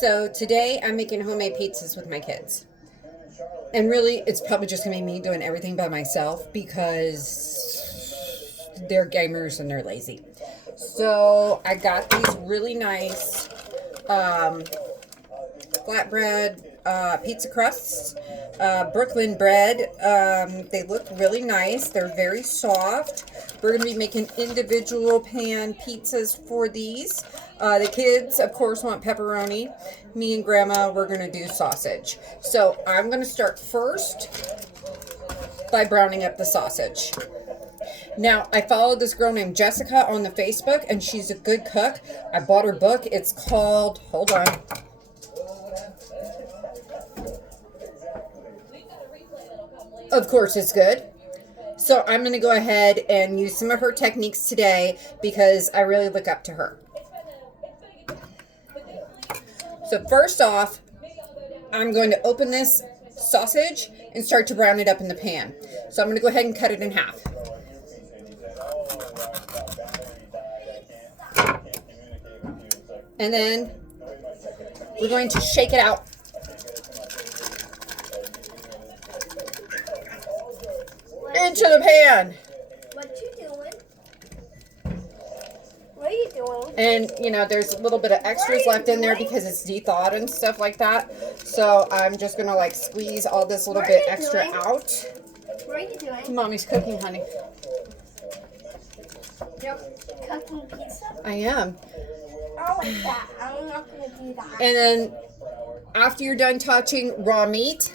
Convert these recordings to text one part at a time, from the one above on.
So today I'm making homemade pizzas with my kids. And really, it's probably just going to be me doing everything by myself because they're gamers and they're lazy. So I got these really nice flatbread pizza crusts, Brooklyn bread. They look really nice. They're very soft. We're going to be making individual pan pizzas for these. The kids, of course, want pepperoni. Me and Grandma, we're going to do sausage. So I'm going to start first by browning up the sausage. Now, I follow this girl named Jessica on the Facebook, and she's a good cook. I bought her book. It's called, hold on. Of course, it's good. So I'm going to go ahead and use some of her techniques today because I really look up to her. So first off, I'm going to open this sausage and start to brown it up in the pan. So I'm going to go ahead and cut it in half. And then we're going to shake it out. Into the pan. What you doing? What are you doing? And, you know, there's a little bit of extras left in there because it's de-thawed and stuff like that. So I'm just going to, like, squeeze all this little bit extra out. What are you doing? Mommy's cooking, honey. You're cooking pizza? I am. I like that. I'm not going to do that. And then after you're done touching raw meat,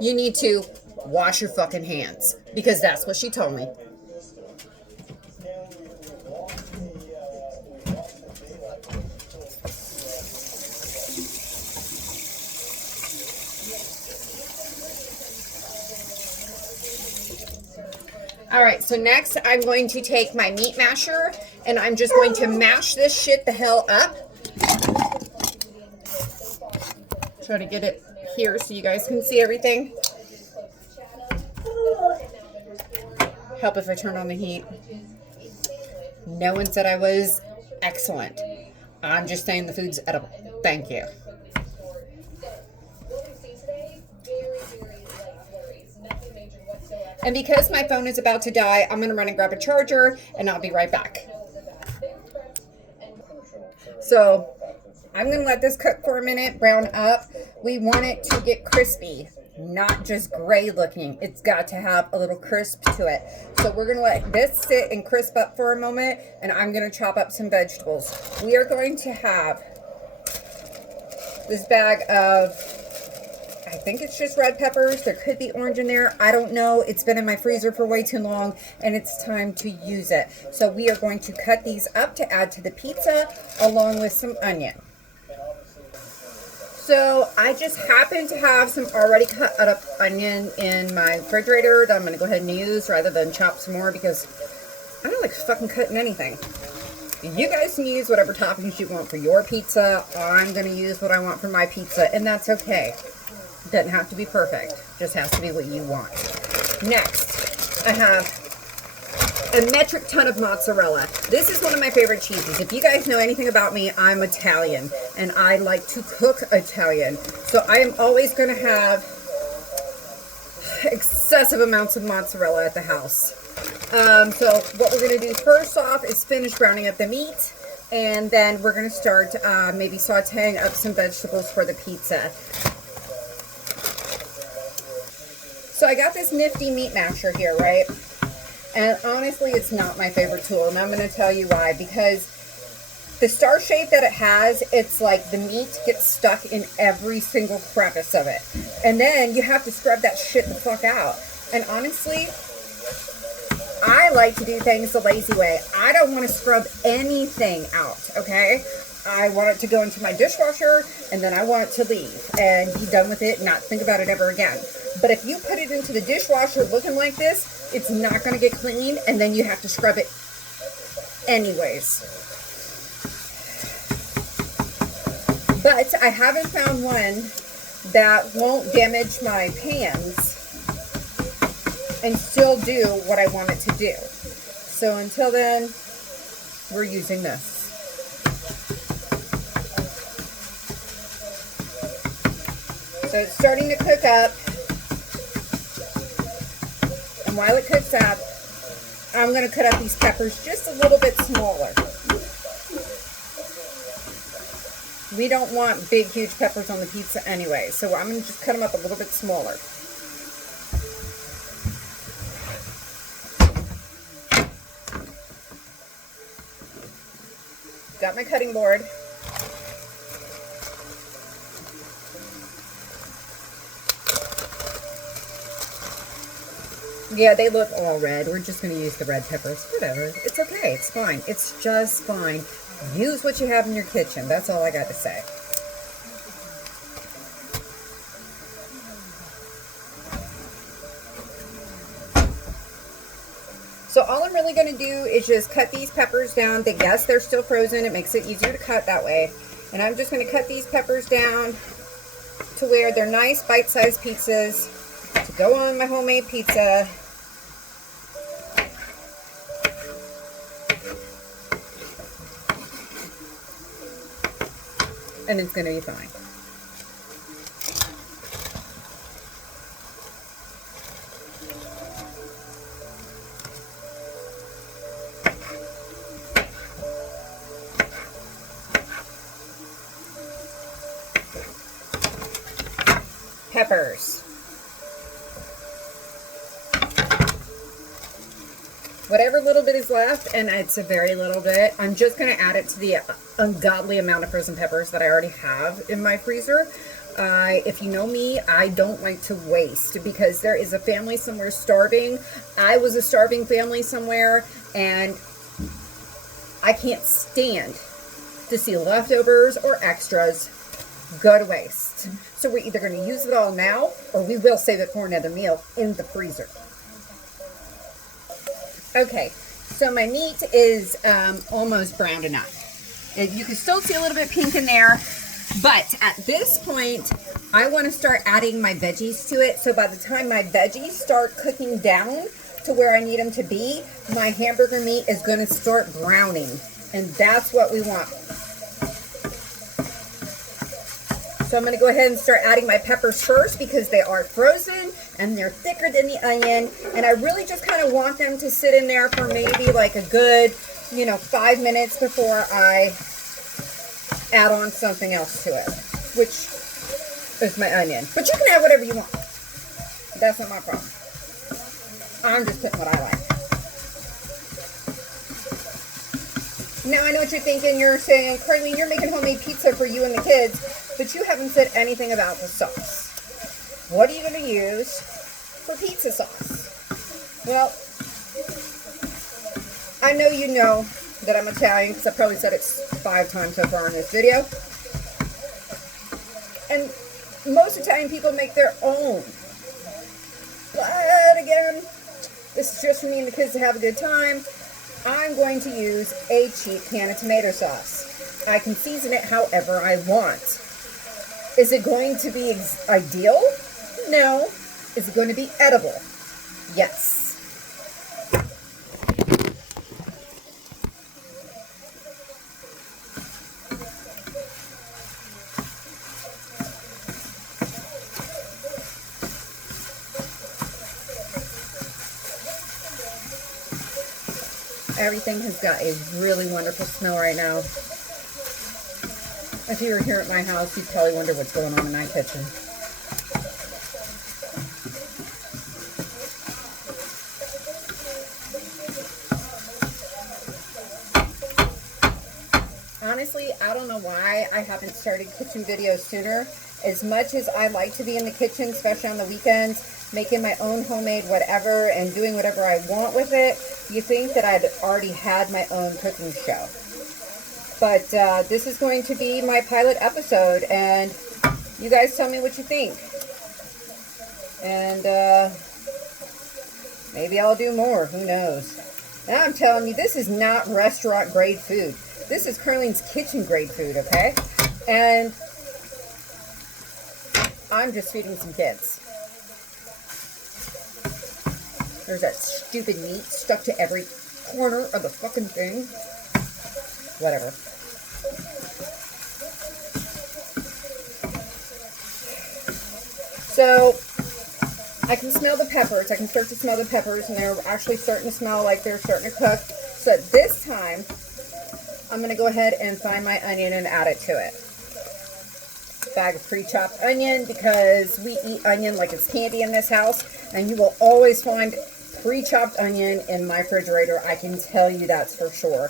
you need to wash your fucking hands because that's what she told me. All right, so next I'm going to take my meat masher and I'm just going to mash this shit the hell up. Try to get it here so you guys can see everything. Help if I turn on the heat. No one said I was excellent. I'm just saying the food's edible. Thank you. And because my phone is about to die, I'm going to run and grab a charger, and I'll be right back. So I'm going to let this cook for a minute, brown up. We want it to get crispy, not just gray looking. It's got to have a little crisp to it. So we're going to let this sit and crisp up for a moment, and I'm going to chop up some vegetables. We are going to have this bag of, I think it's just red peppers. There could be orange in there. I don't know. It's been in my freezer for way too long, and it's time to use it. So we are going to cut these up to add to the pizza, along with some onion. So I just happen to have some already cut up onion in my refrigerator that I'm going to go ahead and use rather than chop some more because I don't like fucking cutting anything. You guys can use whatever toppings you want for your pizza. I'm going to use what I want for my pizza, and that's okay. Doesn't have to be perfect. Just has to be what you want. Next, I have a metric ton of mozzarella. This is one of my favorite cheeses. If you guys know anything about me, I'm Italian, and I like to cook Italian. So I am always going to have excessive amounts of mozzarella at the house. So what we're going to do first off is finish browning up the meat, and then we're going to start maybe sauteing up some vegetables for the pizza. So I got this nifty meat masher here, right? And honestly, it's not my favorite tool, and I'm going to tell you why. Because the star shape that it has, it's like the meat gets stuck in every single crevice of it. And then you have to scrub that shit the fuck out. And honestly, I like to do things the lazy way. I don't want to scrub anything out, okay? I want it to go into my dishwasher, and then I want it to leave and be done with it and not think about it ever again. But if you put it into the dishwasher looking like this, it's not going to get clean, and then you have to scrub it anyways. But I haven't found one that won't damage my pans and still do what I want it to do. So until then, we're using this. So it's starting to cook up. And while it cooks up, I'm going to cut up these peppers just a little bit smaller. We don't want big, huge peppers on the pizza anyway, so I'm going to just cut them up a little bit smaller. Got my cutting board. Yeah, they look all red. We're just going to use the red peppers. Whatever. It's okay. It's fine. It's just fine. Use what you have in your kitchen. That's all I got to say. So all I'm really going to do is just cut these peppers down. Yes, they're still frozen. It makes it easier to cut that way. And I'm just going to cut these peppers down to where they're nice bite-sized pizzas to go on my homemade pizza. And it's going to be fine. Peppers. Whatever little bit is left, and it's a very little bit, I'm just going to add it to the ungodly amount of frozen peppers that I already have in my freezer. If you know me, I don't like to waste because there is a family somewhere starving. I was a starving family somewhere, and I can't stand to see leftovers or extras go to waste. So we're either going to use it all now, or we will save it for another meal in the freezer. Okay, so my meat is almost browned enough. You can still see a little bit pink in there, but at this point, I want to start adding my veggies to it. So by the time my veggies start cooking down to where I need them to be, my hamburger meat is going to start browning, and that's what we want. So I'm going to go ahead and start adding my peppers first because they are frozen and they're thicker than the onion. And I really just kind of want them to sit in there for maybe like a good, 5 minutes before I add on something else to it, which is my onion. But you can add whatever you want. That's not my problem. I'm just putting what I like. Now I know what you're thinking. You're saying, Carlene, you're making homemade pizza for you and the kids, but you haven't said anything about the sauce. What are you going to use for pizza sauce? Well, I know you know that I'm Italian because I probably said it 5 times so far in this video. And most Italian people make their own. But again, this is just for me and the kids to have a good time. I'm going to use a cheap can of tomato sauce. I can season it however I want. Is it going to be ideal? No. Is it going to be edible? Yes. Everything has got a really wonderful smell right now. If you were here at my house, you'd probably wonder what's going on in my kitchen. Honestly, I don't know why I haven't started kitchen videos sooner. As much as I like to be in the kitchen, especially on the weekends, making my own homemade whatever and doing whatever I want with it, you think that I'd already had my own cooking show. But this is going to be my pilot episode, and you guys tell me what you think. And maybe I'll do more. Who knows? Now I'm telling you, this is not restaurant grade food. This is Carlene's kitchen grade food, okay? And I'm just feeding some kids. There's that stupid meat stuck to every corner of the fucking thing. Whatever. So I can smell the peppers. I can start to smell the peppers, and they're actually starting to smell like they're starting to cook. So at this time, I'm going to go ahead and find my onion and add it to it. Bag of pre-chopped onion, because we eat onion like it's candy in this house, and you will always find pre-chopped onion in my refrigerator. I can tell you that's for sure.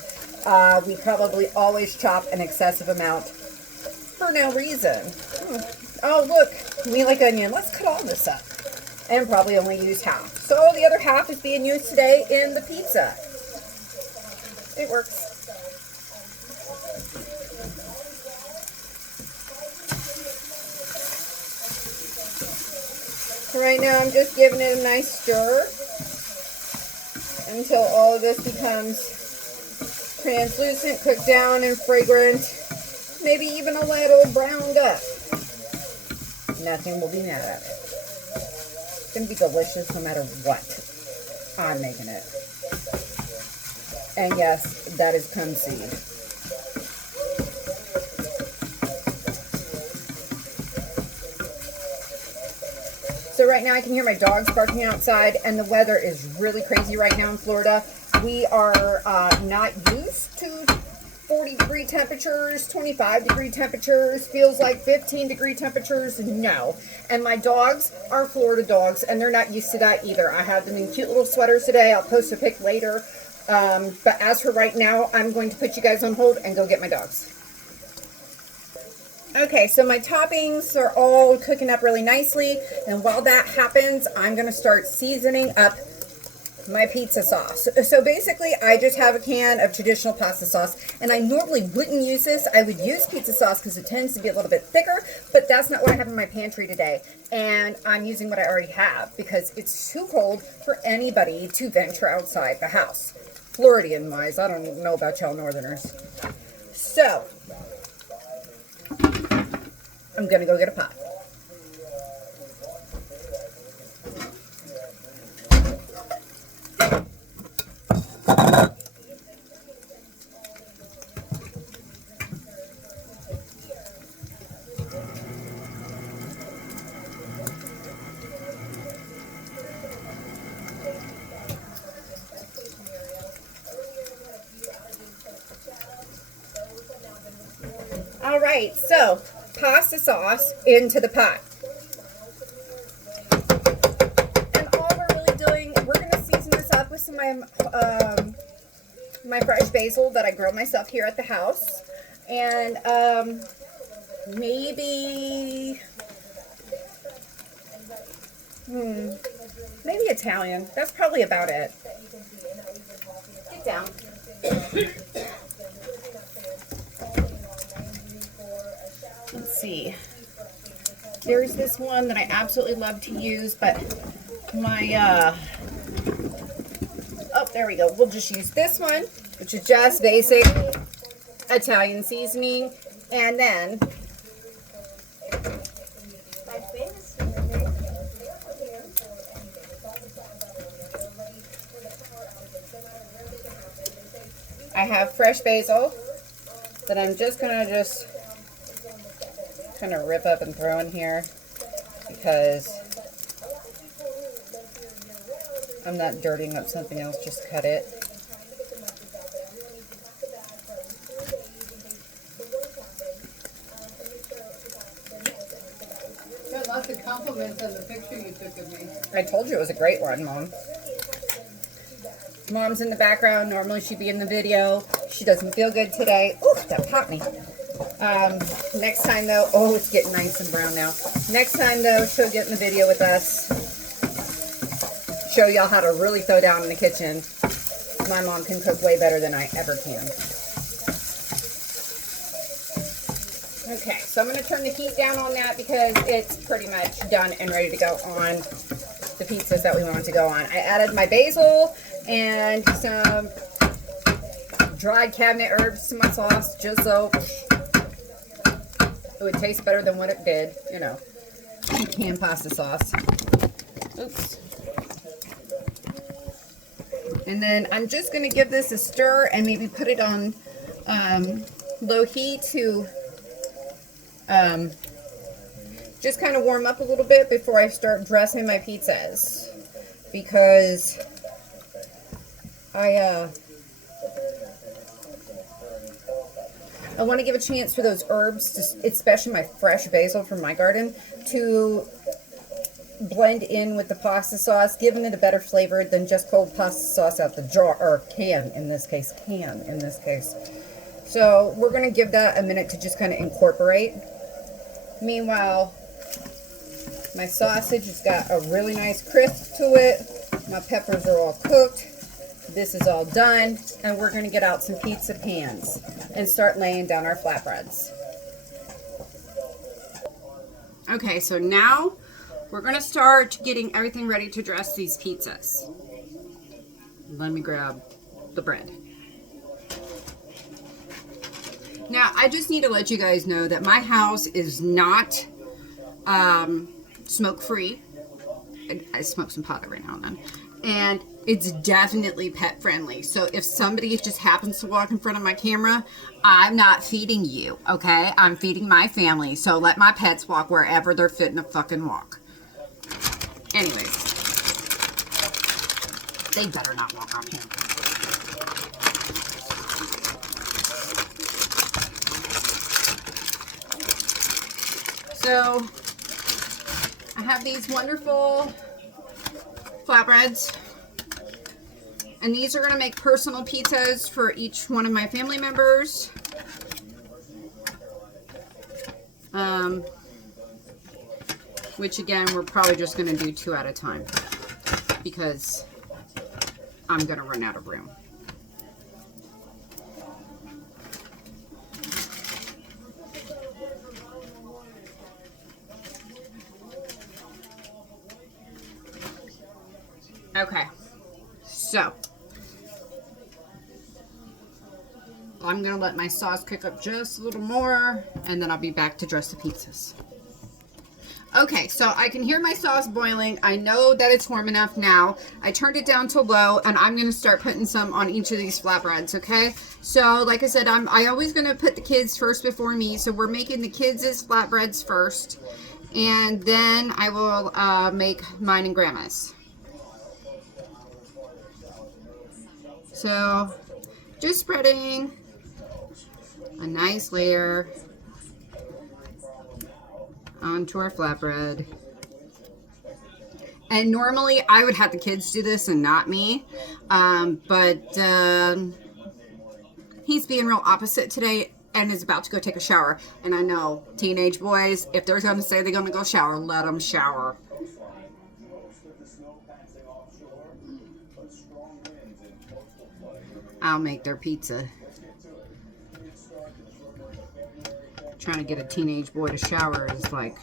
We probably always chop an excessive amount for no reason. Oh, look, we like onion. Let's cut all this up. And probably only use half. So the other half is being used today in the pizza. It works. Right now I'm just giving it a nice stir until all of this becomes translucent, cooked down, and fragrant. Maybe even a little browned up. Nothing will be mad at it. It's going to be delicious no matter what I'm making it. And yes, that is cum seed. So right now I can hear my dogs barking outside, and the weather is really crazy right now in Florida. We are not used to 40-degree temperatures, 25-degree temperatures, feels like 15-degree temperatures. No. And my dogs are Florida dogs, and they're not used to that either. I have them in cute little sweaters today. I'll post a pic later. But as for right now, I'm going to put you guys on hold and go get my dogs. Okay, so my toppings are all cooking up really nicely, and while that happens, I'm going to start seasoning up my pizza sauce. So basically, I just have a can of traditional pasta sauce, and I normally wouldn't use this. I would use pizza sauce because it tends to be a little bit thicker, but that's not what I have in my pantry today, and I'm using what I already have because it's too cold for anybody to venture outside the house. Floridian-wise, I don't know about y'all northerners. So I'm gonna go get a pot. All right, so pasta sauce into the pot. And all we're really doing, we're going to season this up with some of my fresh basil that I grow myself here at the house. And maybe Italian. That's probably about it. Get down. Let's see. There's this one that I absolutely love to use, but my, oh, there we go. We'll just use this one, which is just basic Italian seasoning. And then I have fresh basil that I'm just going to kind of rip up and throw in here because I'm not dirtying up something else, just cut it. Got lots of compliments on the picture you took of me. I told you it was a great one, Mom. Mom's in the background. Normally she'd be in the video. She doesn't feel good today. Ooh, that popped me. Next time though, oh, it's getting nice and brown now. Next time though, she'll get in the video with us. Show y'all how to really throw down in the kitchen. My mom can cook way better than I ever can. Okay, so I'm going to turn the heat down on that because it's pretty much done and ready to go on the pizzas that we want to go on. I added my basil and some dried cabinet herbs to my sauce just so it would taste better than what it did, you know, canned pasta sauce. Oops. And then I'm just going to give this a stir and maybe put it on just kind of warm up a little bit before I start dressing my pizzas, because I want to give a chance for those herbs, especially my fresh basil from my garden, to blend in with the pasta sauce, giving it a better flavor than just cold pasta sauce out the jar, or can in this case. So we're going to give that a minute to just kind of incorporate. Meanwhile, my sausage has got a really nice crisp to it. My peppers are all cooked. This is all done, and we're going to get out some pizza pans and start laying down our flatbreads. Okay, so now we're going to start getting everything ready to dress these pizzas. Let me grab the bread. Now, I just need to let you guys know that my house is not smoke-free. I smoke some pot every now and then. And it's definitely pet-friendly. So if somebody just happens to walk in front of my camera, I'm not feeding you, okay? I'm feeding my family. So let my pets walk wherever they're fitting to fucking walk. Anyways, they better not walk on camera. So I have these wonderful flatbreads, and these are going to make personal pizzas for each one of my family members. Which again, we're probably just going to do 2 at a time because I'm going to run out of room. Okay, so I'm going to let my sauce cook up just a little more, and then I'll be back to dress the pizzas. Okay, so I can hear my sauce boiling. I know that it's warm enough now. I turned it down to low, and I'm going to start putting some on each of these flatbreads, okay? So, like I said, I always going to put the kids first before me, so we're making the kids' flatbreads first, and then I will make mine and Grandma's. So, just spreading a nice layer onto our flatbread. And normally I would have the kids do this and not me, but he's being real opposite today and is about to go take a shower. And I know teenage boys, if they're going to say they're going to go shower, let them shower. I'll make their pizza. Trying to get a teenage boy to shower is like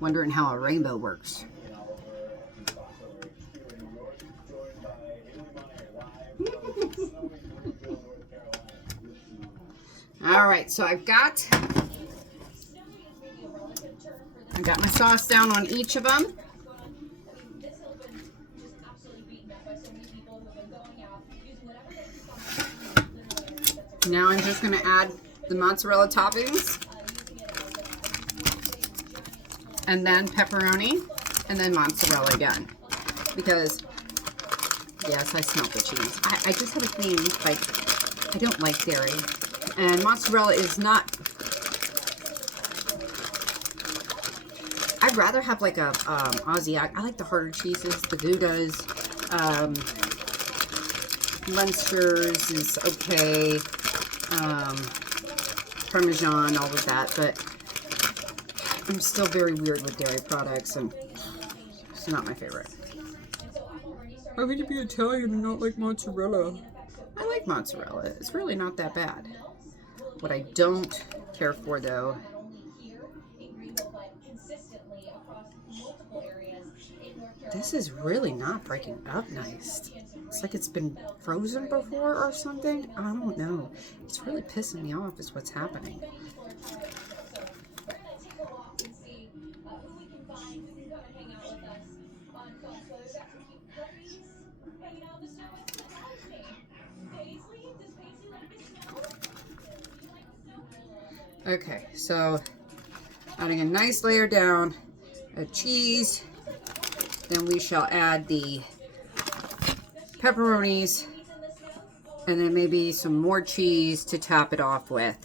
wondering how a rainbow works. All right, so I've got my sauce down on each of them. Now I'm just going to add the mozzarella toppings, and then pepperoni, and then mozzarella again, because yes, I smell the cheese. I just had a thing, like, I don't like dairy, and mozzarella is not, I'd rather have like a Asiatic. I like the harder cheeses, the Goudas, Munsters is okay, Parmesan, all of that, but I'm still very weird with dairy products, and it's not my favorite. How could you be Italian and not like mozzarella? I like mozzarella. It's really not that bad. What I don't care for, though, this is really not breaking up nice. It's like it's been frozen before or something. I don't know. It's really pissing me off is what's happening. Okay, so Adding a nice layer down of cheese. Then we shall add the pepperonis and then maybe some more cheese to top it off with.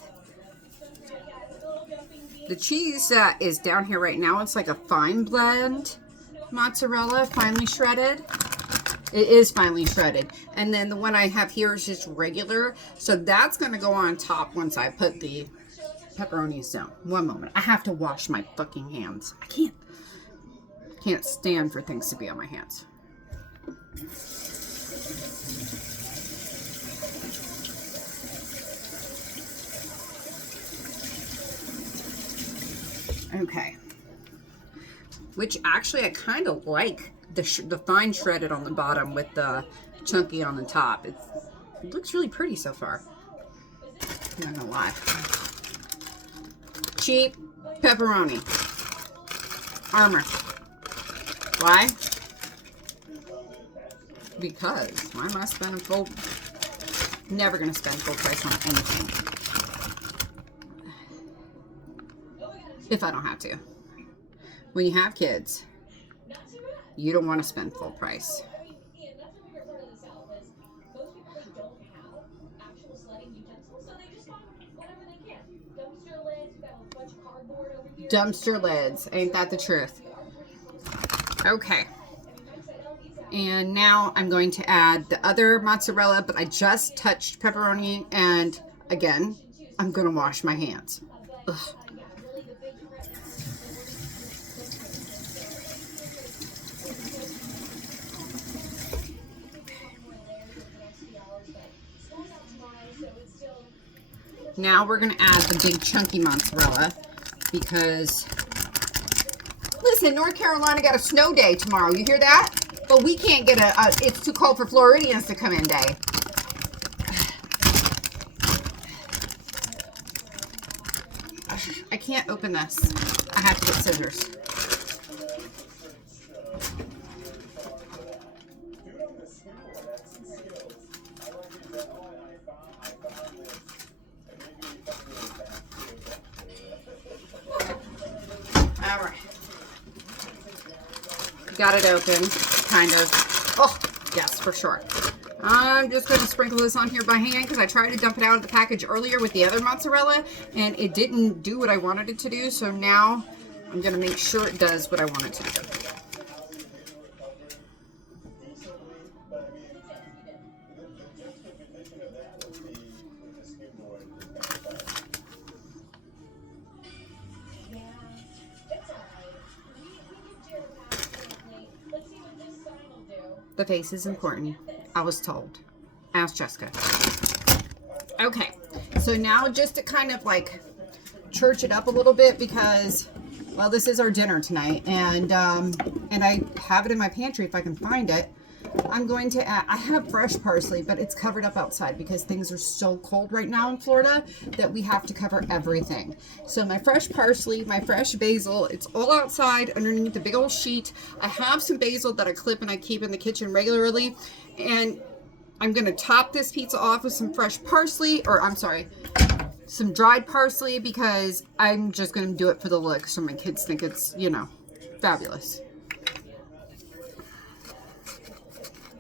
The cheese that is down here right now, it's like a fine blend mozzarella, finely shredded. It is finely shredded. And then the one I have here is just regular. So that's going to go on top once I put the pepperonis down. One moment. I have to wash my fucking hands. I can't stand for things to be on my hands. Okay. Which actually I kind of like the fine shredded on the bottom with the chunky on the top. It looks really pretty so far. I'm not gonna lie. Cheap pepperoni. Armor. Why? Because why am I spending full? Never gonna spend full price on anything. If I don't have to. When you have kids, you don't want to spend full price. Dumpster lids. Ain't that the truth? Okay. And now I'm going to add the other mozzarella, but I just touched pepperoni, and again, I'm going to wash my hands. Ugh. Now we're going to add the big chunky mozzarella because, listen, North Carolina got a snow day tomorrow. You hear that? But we can't get it's too cold for Floridians to come in day. I can't open this. I have to get scissors. All right. Got it open, kind of. Oh, yes, for sure. I'm just going to sprinkle this on here by hand because I tried to dump it out of the package earlier with the other mozzarella and it didn't do what I wanted it to do. So now I'm going to make sure it does what I want it to do. The face is important. I was told. Ask Jessica. Okay, so now just to kind of like church it up a little bit because, well, this is our dinner tonight, and I have it in my pantry if I can find it. I'm going to add, I have fresh parsley, but it's covered up outside because things are so cold right now in Florida that we have to cover everything. So my fresh parsley, my fresh basil, it's all outside underneath the big old sheet. I have some basil that I clip and I keep in the kitchen regularly. And I'm going to top this pizza off with some fresh parsley, or I'm sorry, some dried parsley because I'm just going to do it for the look so my kids think it's, you know, fabulous.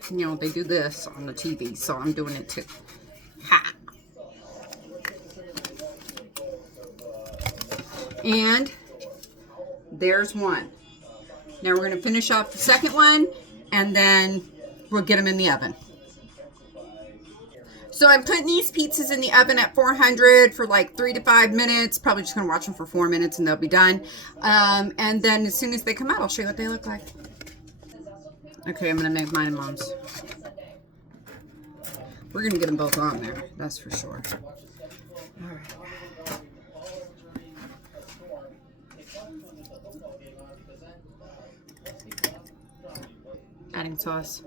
You know, they do this on the TV, so I'm doing it too. Ha! And there's one. Now we're going to finish off the second one, and then we'll get them in the oven. So I'm putting these pizzas in the oven at 400 for like 3 to 5 minutes. Probably just going to watch them for 4 minutes, and they'll be done. And then as soon as they come out, I'll show you what they look like. Okay, I'm going to make mine and Mom's. We're going to get them both on there. That's for sure. All right. Adding sauce.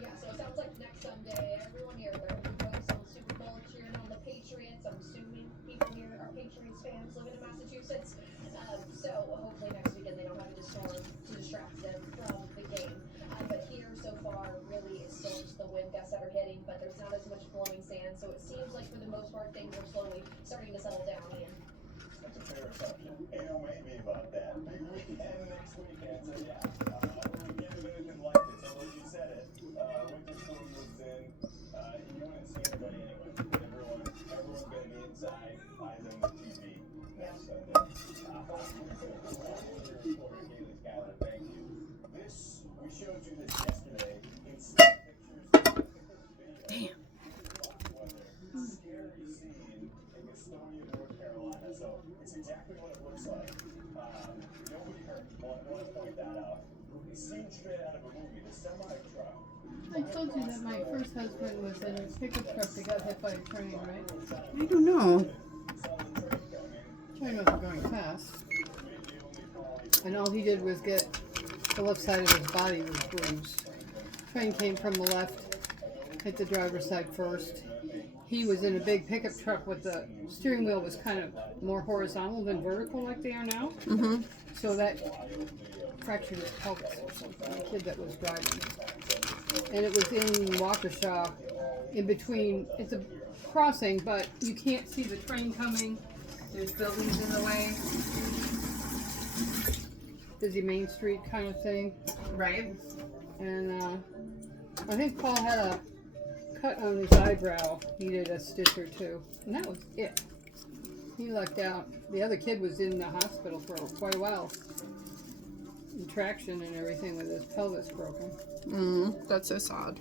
Yeah, so it sounds like next Sunday, everyone here, they're going to be focused on the Super Bowl, cheering on the Patriots. I'm assuming people here are Patriots fans living in Massachusetts. So hopefully next weekend they don't have a storm to distract them from the game. But here so far, really, it's still just the wind gusts that are hitting, but there's not as much blowing sand, so it seems like for the most part things are slowly starting to settle down, Ian. That's a fair assumption. Ain't no maybe about that. Big weekend next weekend, so yeah. Weekend of anything like this, although you said it. Winter storm moves in. You wouldn't see anybody anyway. Everyone's gonna be inside, eyes on the TV next Sunday. Reporter Kaylee Skyler, thank you. We showed you this yesterday. In still pictures, video. Damn. Scary scene in Gastonia, North Carolina. So it's exactly what it looks like. Nobody hurt. I want to point that out. It's seen straight out of a movie. The semi-truck. I told you that my first husband was in a pickup truck that got hit by a train, right? I don't know. Train wasn't going fast. And all he did was get the left side of his body was bruised. Train came from the left, hit the driver's side first. He was in a big pickup truck with the steering wheel was kind of more horizontal than vertical like they are now. Mm-hmm. So that fractured his pelvis or something, the kid that was driving. And it was in Waukesha, in between, it's a crossing, but you can't see the train coming. There's buildings in the way. Busy Main Street kind of thing. Right. And I think Paul had a cut on his eyebrow, needed a stitch or two. And that was it. He lucked out. The other kid was in the hospital for quite a while. In traction and everything with his pelvis broken. That's so sad.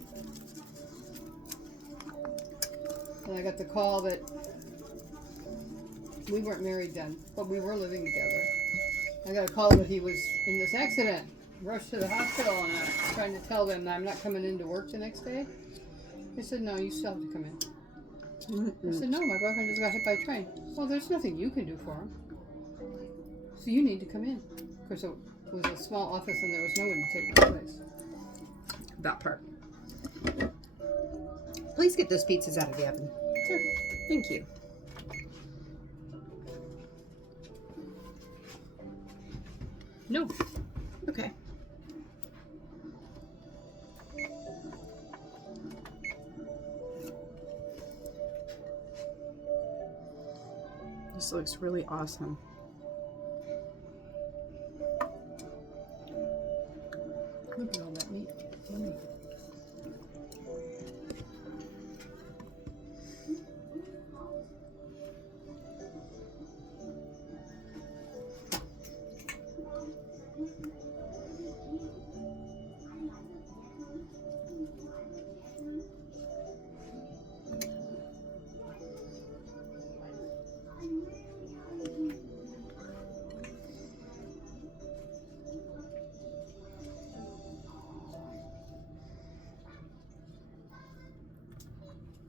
And I got the call that we weren't married then, but we were living together. I got a call that he was in this accident. Rushed to the hospital, and I was trying to tell them that I'm not coming into work the next day. They said, no, you still have to come in. I said, no, my boyfriend just got hit by a train. Well, there's nothing you can do for him. So you need to come in. Of course, it was a small office and there was no one to take my place. That part. Please get those pizzas out of the oven. Sure. Thank you. No. Okay. This looks really awesome. Look at all that meat. Yummy.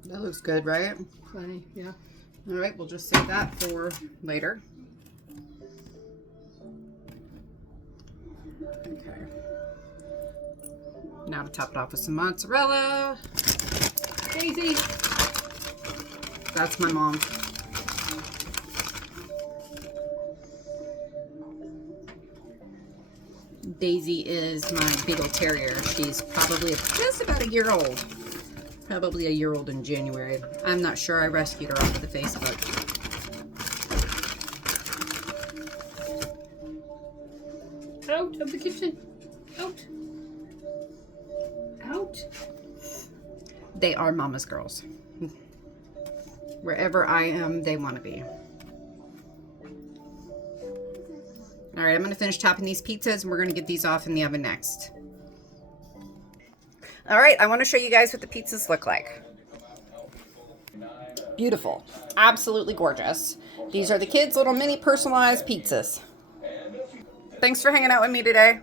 That looks good, right? Plenty, yeah. All right, we'll just save that for later. Okay. Now to top it off with some mozzarella. Daisy! That's my mom. Daisy is my Beagle Terrier. She's probably just about a year old. Probably a year old in January. I'm not sure. I rescued her off of the Facebook. Out of the kitchen. Out. Out. They are mama's girls. Wherever I am, they want to be. All right, I'm going to finish chopping these pizzas and we're going to get these off in the oven next. All right, I want to show you guys what the pizzas look like. Beautiful. Absolutely gorgeous. These are the kids' little mini personalized pizzas. Thanks for hanging out with me today.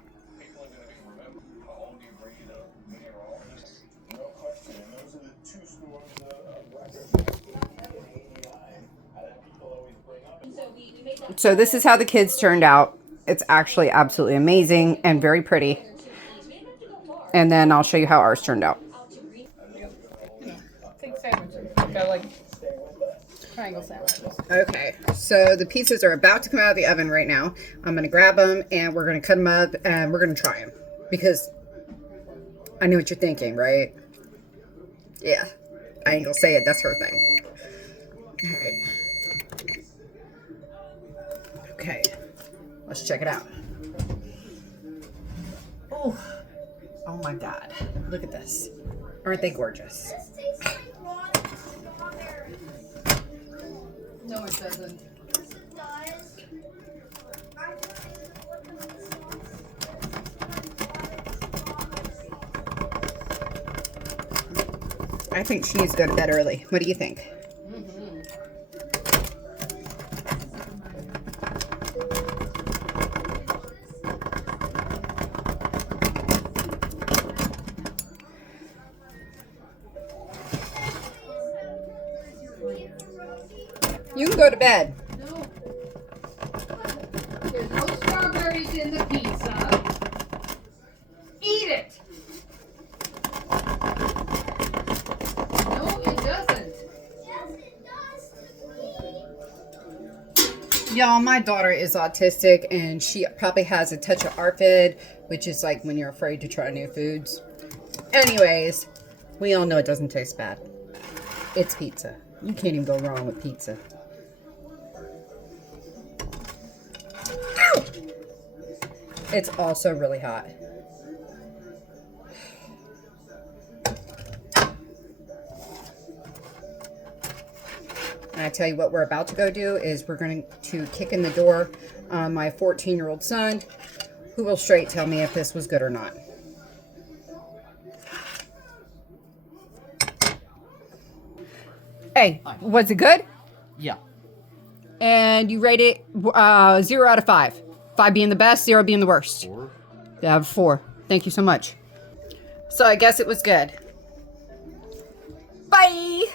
So this is how the kids turned out. It's actually absolutely amazing and very pretty. And then I'll show you how ours turned out. Take sandwiches. I like triangle sandwiches. Okay, so the pizzas are about to come out of the oven right now. I'm going to grab them and we're going to cut them up and we're going to try them. Because I know what you're thinking, right? Yeah, I ain't gonna say it. That's her thing. All right. Okay, let's check it out. Oh, oh my God! Look at this. Aren't they gorgeous? This tastes like rotten strawberries. No, it doesn't. Yes, it does. I just use it with the meat sauce. I think she needs to go to bed early. What do you think? You can go to bed. No. There's no strawberries in the pizza. Eat it. No, it doesn't. Yes, it does to me. Y'all, my daughter is autistic and she probably has a touch of ARFID, which is like when you're afraid to try new foods. Anyways, we all know it doesn't taste bad. It's pizza. You can't even go wrong with pizza. Ow! It's also really hot. And I tell you what we're about to go do is we're going to kick in the door on my 14-year-old son, who will straight tell me if this was good or not. Hey, was it good? Yeah. And you rate it 0 out of 5. 5 being the best, 0 being the worst. 4. Yeah, 4. Thank you so much. So I guess it was good. Bye!